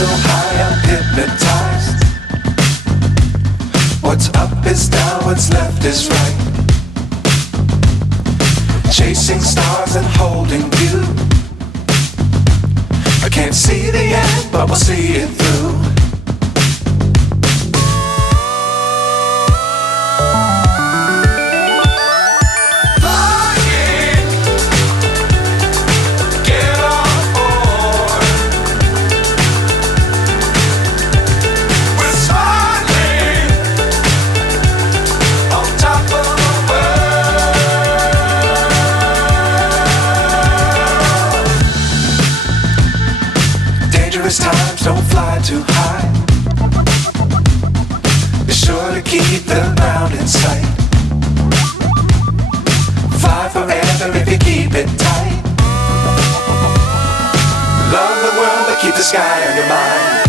so high I'm hypnotized. What's up is down, what's left is right. Chasing stars and holding you. I can't see the end, but we'll see it through. Times don't fly too high. Be sure to keep the ground in sight. Fly forever if you keep it tight. Love the world but keep the sky on your mind.